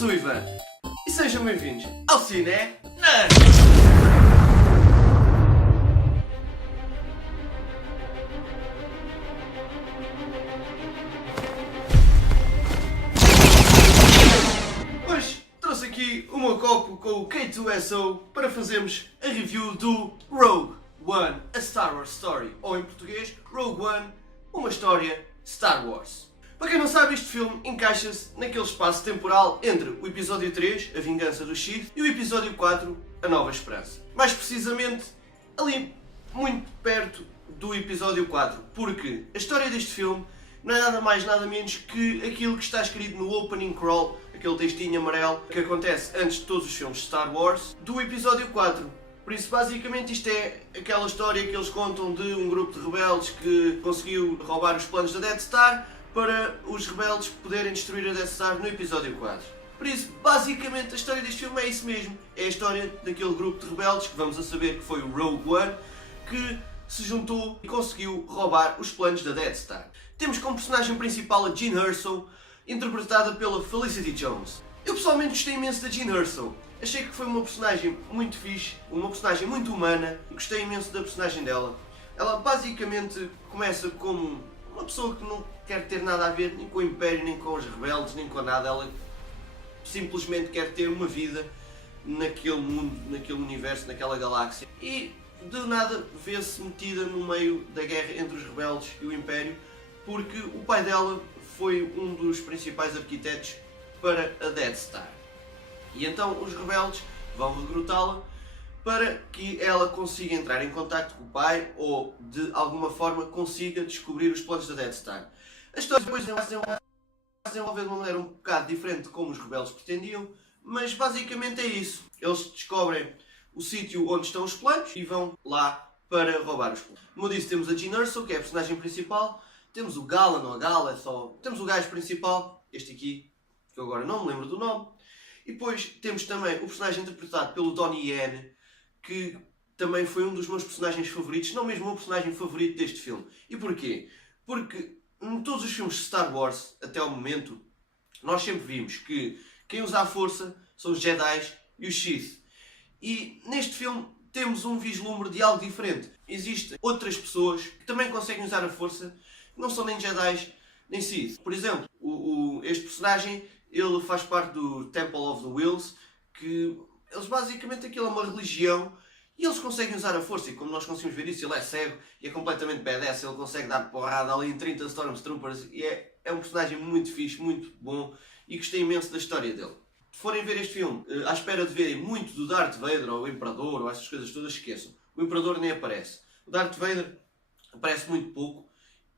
sou o Ivan e sejam bem-vindos ao Cine Nerd! Hoje trouxe aqui o meu copo com o K2SO para fazermos a review do Rogue One, a Star Wars Story, ou em português, Rogue One, uma história Star Wars. Para quem não sabe, este filme encaixa-se naquele espaço temporal entre o episódio 3, A Vingança do Sith, e o episódio 4, A Nova Esperança. Mais precisamente, ali, muito perto do episódio 4, porque a história deste filme não é nada mais nada menos que aquilo que está escrito no opening crawl, aquele textinho amarelo que acontece antes de todos os filmes de Star Wars, do episódio 4. Por isso, basicamente, isto é aquela história que eles contam de um grupo de rebeldes que conseguiu roubar os planos da Death Star para os rebeldes poderem destruir a Death Star no episódio 4. Por isso, basicamente, a história deste filme é isso mesmo. É a história daquele grupo de rebeldes, que vamos a saber que foi o Rogue One, que se juntou e conseguiu roubar os planos da Death Star. Temos como personagem principal a Jyn Erso, interpretada pela Felicity Jones. Eu pessoalmente gostei imenso da Jyn Erso. Achei que foi uma personagem muito fixe, uma personagem muito humana, e gostei imenso da personagem dela. Ela basicamente começa como uma pessoa que não quer ter nada a ver nem com o Império, nem com os rebeldes, nem com nada. Ela simplesmente quer ter uma vida naquele mundo, naquele universo, naquela galáxia. E de nada vê-se metida no meio da guerra entre os rebeldes e o Império, porque o pai dela foi um dos principais arquitetos para a Death Star. E então os rebeldes vão recrutá-la para que ela consiga entrar em contacto com o pai ou de alguma forma consiga descobrir os planos da Death Star. A história depois vai se desenvolver de uma maneira um bocado diferente de como os rebeldes pretendiam, mas basicamente é isso. Eles descobrem o sítio onde estão os planos e vão lá para roubar os planos. Como eu disse, temos a Jyn Erso, que é a personagem principal, temos o Galen ou a Gala, temos o gajo principal, este aqui, que eu agora não me lembro do nome, e depois temos também o personagem interpretado pelo Donnie Yen, que também foi um dos meus personagens favoritos, não mesmo o meu personagem favorito deste filme. E porquê? Porque em todos os filmes de Star Wars, até ao momento, nós sempre vimos que quem usa a força são os Jedi e os Sith. E neste filme temos um vislumbre de algo diferente. Existem outras pessoas que também conseguem usar a força, que não são nem Jedi nem Sith. Por exemplo, este personagem, ele faz parte do Temple of the Wills, que eles basicamente aquilo é uma religião e eles conseguem usar a força, e como nós conseguimos ver isso, ele é cego e é completamente badass, ele consegue dar porrada ali em 30 Stormtroopers e é um personagem muito fixe, muito bom, e gostei imenso da história dele. Se forem ver este filme, à espera de verem muito do Darth Vader ou o Imperador ou essas coisas todas, esqueçam. O Imperador nem aparece. O Darth Vader aparece muito pouco,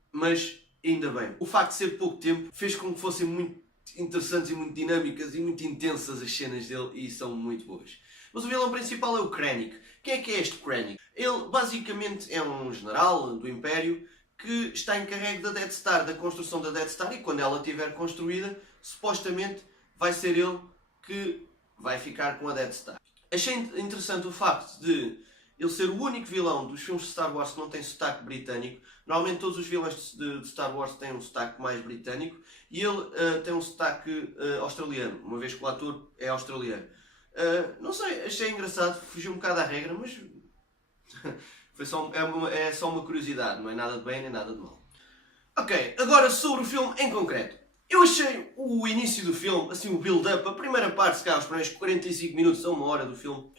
mas ainda bem. O facto de ser pouco tempo fez com que fossem muito interessantes e muito dinâmicas e muito intensas as cenas dele, e são muito boas. Mas o vilão principal é o Krennic. Quem é este Krennic? Ele basicamente é um general do Império que está encarregue da Death Star, da construção da Death Star, e quando ela estiver construída, supostamente vai ser ele que vai ficar com a Death Star. Achei interessante o facto de ele ser o único vilão dos filmes de Star Wars que não tem sotaque britânico. Normalmente todos os vilões de Star Wars têm um sotaque mais britânico, e ele tem um sotaque australiano, uma vez que o ator é australiano. Não sei, achei engraçado, fugiu um bocado à regra, mas é só uma curiosidade, não é nada de bem nem nada de mal. Ok, agora sobre o filme em concreto. Eu achei o início do filme, assim o build-up, a primeira parte, se calhar os primeiros 45 minutos a uma hora do filme,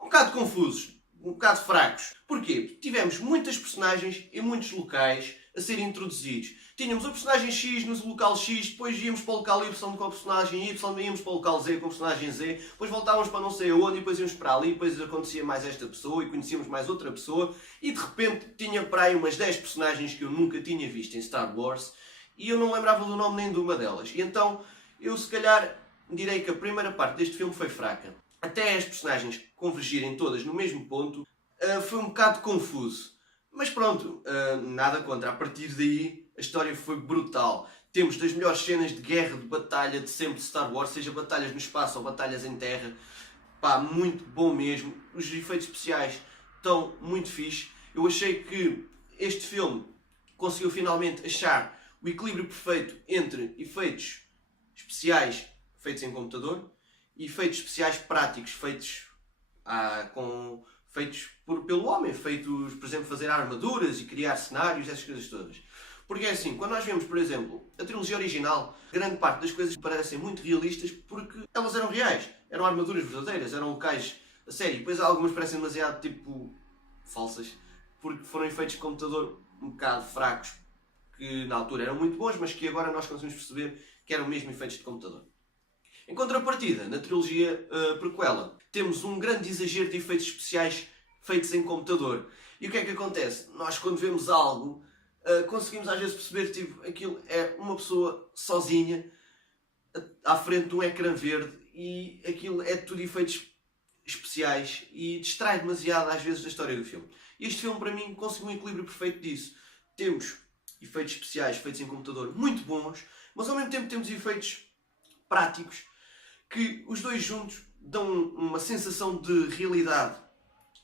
um bocado confusos, um bocado fracos. Porquê? Porque tivemos muitas personagens em muitos locais a serem introduzidos. Tínhamos o personagem X no local X, depois íamos para o local Y com o personagem Y, íamos para o local Z com o personagem Z, depois voltávamos para não sei aonde, e depois íamos para ali, depois acontecia mais esta pessoa e conhecíamos mais outra pessoa, e de repente tinha para aí umas 10 personagens que eu nunca tinha visto em Star Wars, e eu não me lembrava do nome nem de uma delas. E então eu se calhar direi que a primeira parte deste filme foi fraca. Até as personagens convergirem todas no mesmo ponto, foi um bocado confuso. Mas pronto, nada contra. A partir daí a história foi brutal. Temos das melhores cenas de guerra, de batalha de sempre de Star Wars, seja batalhas no espaço ou batalhas em terra. Pá, muito bom mesmo. Os efeitos especiais estão muito fixe. Eu achei que este filme conseguiu finalmente achar o equilíbrio perfeito entre efeitos especiais feitos em computador, e efeitos especiais práticos feitos, pelo homem, feitos, por exemplo, fazer armaduras e criar cenários, essas coisas todas. Porque é assim, quando nós vemos, por exemplo, a trilogia original, grande parte das coisas parecem muito realistas porque elas eram reais, eram armaduras verdadeiras, eram locais a sério. Depois algumas parecem demasiado, tipo, falsas, porque foram efeitos de computador um bocado fracos, que na altura eram muito bons, mas que agora nós conseguimos perceber que eram mesmo efeitos de computador. Em contrapartida, na trilogia prequela, temos um grande exagero de efeitos especiais feitos em computador. E o que é que acontece? Nós, quando vemos algo, conseguimos às vezes perceber que tipo, aquilo é uma pessoa sozinha à frente de um ecrã verde e aquilo é tudo efeitos especiais e distrai demasiado às vezes da história do filme. E este filme, para mim, conseguiu um equilíbrio perfeito disso. Temos efeitos especiais feitos em computador muito bons, mas ao mesmo tempo temos efeitos práticos que os dois juntos dão uma sensação de realidade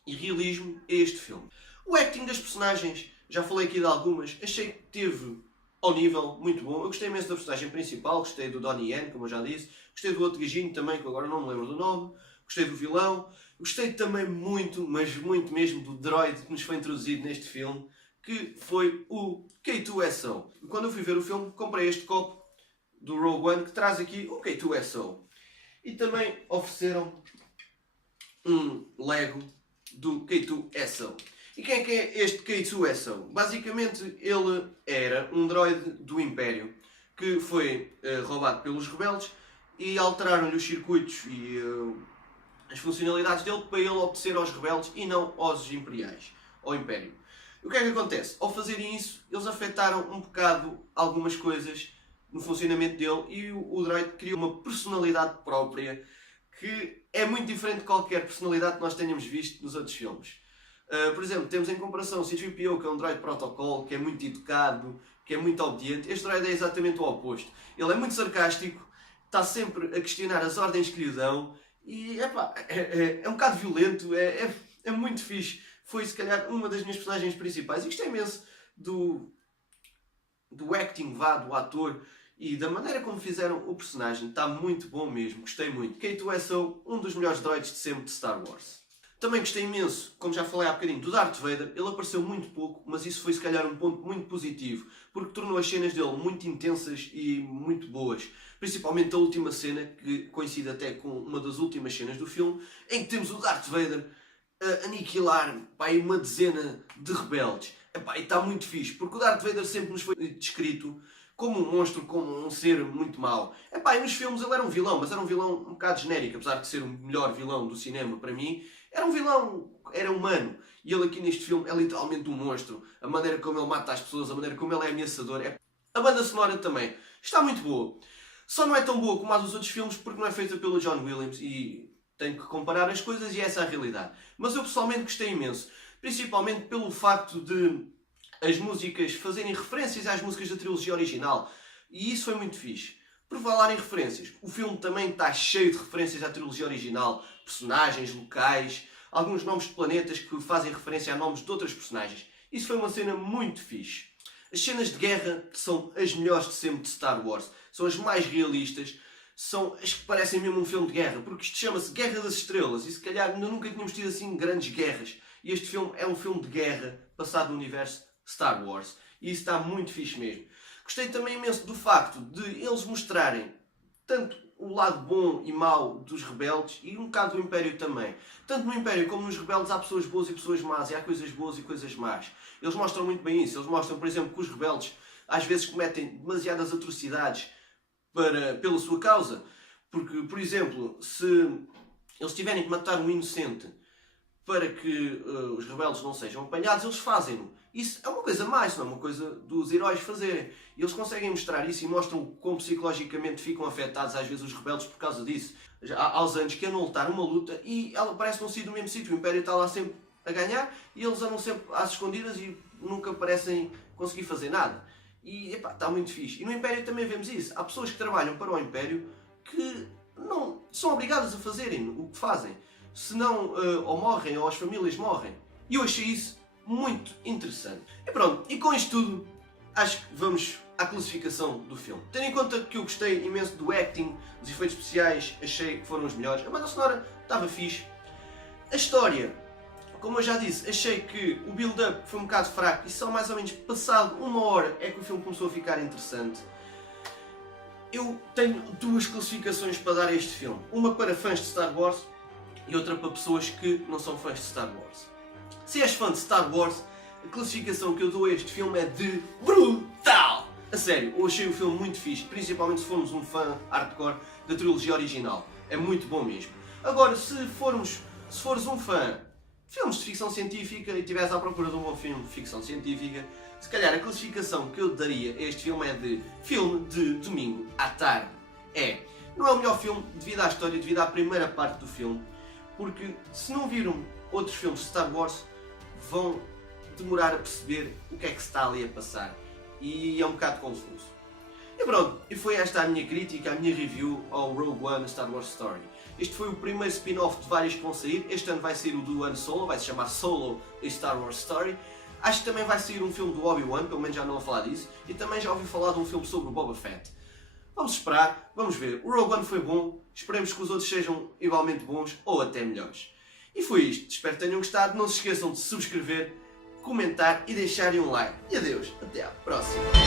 e realismo a este filme. O acting das personagens, já falei aqui de algumas, achei que teve ao nível muito bom. Eu gostei imenso da personagem principal, gostei do Donnie Yen, como eu já disse, gostei do outro gajinho também, que agora não me lembro do nome, gostei do vilão, gostei também muito, mas muito mesmo, do droid que nos foi introduzido neste filme, que foi o K2SO. Quando eu fui ver o filme, comprei este copo do Rogue One que traz aqui o K2SO. E também ofereceram um Lego do K2SO. E quem é que é este K2SO? Basicamente ele era um droide do Império que foi roubado pelos rebeldes e alteraram-lhe os circuitos e as funcionalidades dele para ele obedecer aos rebeldes e não aos imperiais, ao Império. E o que é que acontece? Ao fazerem isso, eles afetaram um bocado algumas coisas no funcionamento dele e o droid criou uma personalidade própria que é muito diferente de qualquer personalidade que nós tenhamos visto nos outros filmes. Por exemplo, temos em comparação o C-3PO, que é um droid protocolo, que é muito educado, que é muito obediente. Este droid é exatamente o oposto. Ele é muito sarcástico, está sempre a questionar as ordens que lhe dão e é um bocado violento, é muito fixe. Foi se calhar uma das minhas personagens principais e gostei imenso do acting do ator e da maneira como fizeram o personagem. Está muito bom mesmo, gostei muito. K2SO, um dos melhores droids de sempre de Star Wars. Também gostei imenso, como já falei há bocadinho, do Darth Vader. Ele apareceu muito pouco, mas isso foi se calhar um ponto muito positivo, porque tornou as cenas dele muito intensas e muito boas. Principalmente a última cena, que coincide até com uma das últimas cenas do filme, em que temos o Darth Vader a aniquilar uma dezena de rebeldes. E está muito fixe, porque o Darth Vader sempre nos foi descrito como um monstro, como um ser muito mau. E nos filmes ele era um vilão, mas era um vilão um bocado genérico, apesar de ser o melhor vilão do cinema para mim. Era um vilão, era humano. E ele aqui neste filme é literalmente um monstro. A maneira como ele mata as pessoas, a maneira como ele é ameaçador. A banda sonora também está muito boa. Só não é tão boa como a dos outros filmes porque não é feita pelo John Williams e tenho que comparar as coisas e essa é a realidade. Mas eu pessoalmente gostei imenso. Principalmente pelo facto de as músicas fazerem referências às músicas da trilogia original. E isso foi muito fixe. Por falar em referências, o filme também está cheio de referências à trilogia original. Personagens, locais, alguns nomes de planetas que fazem referência a nomes de outras personagens. Isso foi uma cena muito fixe. As cenas de guerra são as melhores de sempre de Star Wars. São as mais realistas. São as que parecem mesmo um filme de guerra. Porque isto chama-se Guerra das Estrelas. E se calhar nunca tínhamos tido assim grandes guerras. E este filme é um filme de guerra passado no universo Star Wars. E isso está muito fixe mesmo. Gostei também imenso do facto de eles mostrarem tanto o lado bom e mau dos rebeldes e um bocado do Império também. Tanto no Império como nos rebeldes há pessoas boas e pessoas más, e há coisas boas e coisas más. Eles mostram muito bem isso. Eles mostram, por exemplo, que os rebeldes às vezes cometem demasiadas atrocidades pela sua causa. Porque, por exemplo, se eles tiverem que matar um inocente para que os rebeldes não sejam apanhados, eles fazem-no. Isso é uma coisa mais, não é uma coisa dos heróis fazerem. E eles conseguem mostrar isso e mostram como psicologicamente ficam afetados às vezes os rebeldes por causa disso. Já há uns anos que andam a lutar uma luta e ela parece não ser do mesmo sítio. O Império está lá sempre a ganhar e eles andam sempre às escondidas e nunca parecem conseguir fazer nada. E está muito fixe. E no Império também vemos isso. Há pessoas que trabalham para o Império que não são obrigadas a fazerem o que fazem. Senão ou morrem ou as famílias morrem. E eu achei isso muito interessante. E pronto, e com isto tudo, acho que vamos à classificação do filme. Tendo em conta que eu gostei imenso do acting, dos efeitos especiais, achei que foram os melhores. A banda sonora estava fixe. A história, como eu já disse, achei que o build-up foi um bocado fraco e só mais ou menos passado 1 hora é que o filme começou a ficar interessante. Eu tenho 2 classificações para dar a este filme. Uma para fãs de Star Wars e outra para pessoas que não são fãs de Star Wars. Se és fã de Star Wars, a classificação que eu dou a este filme é de brutal! A sério, eu achei o filme muito fixe, principalmente se formos um fã hardcore da trilogia original. É muito bom mesmo. Agora, se fores um fã de filmes de ficção científica e estiveres à procura de um bom filme de ficção científica, se calhar a classificação que eu daria a este filme é de filme de domingo à tarde. Não é o melhor filme devido à história, devido à primeira parte do filme, porque se não viram outros filmes de Star Wars, vão demorar a perceber o que é que se está ali a passar. E é um bocado confuso. E pronto, e foi esta a minha crítica, a minha review ao Rogue One, a Star Wars Story. Este foi o primeiro spin-off de vários que vão sair. Este ano vai sair o do Han Solo, vai se chamar Solo, a Star Wars Story. Acho que também vai sair um filme do Obi-Wan, pelo menos já não a falar disso. E também já ouvi falar de um filme sobre o Boba Fett. Vamos esperar, vamos ver. O Rogue One foi bom, esperemos que os outros sejam igualmente bons ou até melhores. E foi isto, espero que tenham gostado. Não se esqueçam de subscrever, comentar e deixarem um like. E adeus, até à próxima.